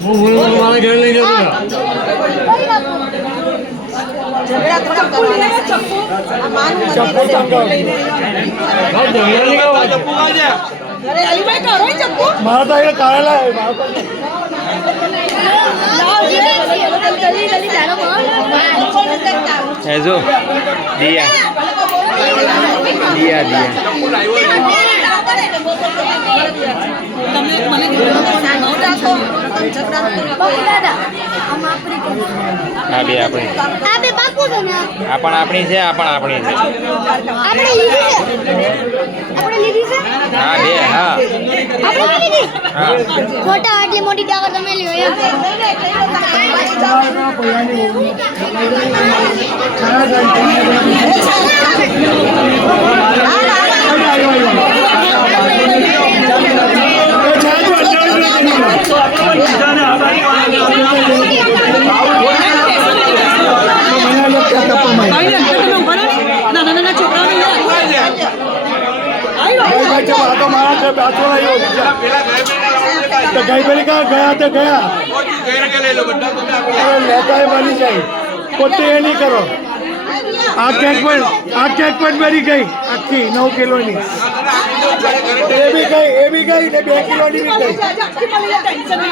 હું મારા ઘરે લઈ જતો મારા તો એ કાળેલા है जो दिया दिया दिया हाँ बे अपनी अपनी से अपनी से हाँ बे हाँ हाँ मोटा आटली मोटी टावर તમે લ્યો એમ तो गई पहले कहा गया तो गया लेता है बनी जाए पोते ये नहीं करो आ कैक पर मेरी गई आखी 9 किलो नी ये भी गई 2 किलो नी भी गई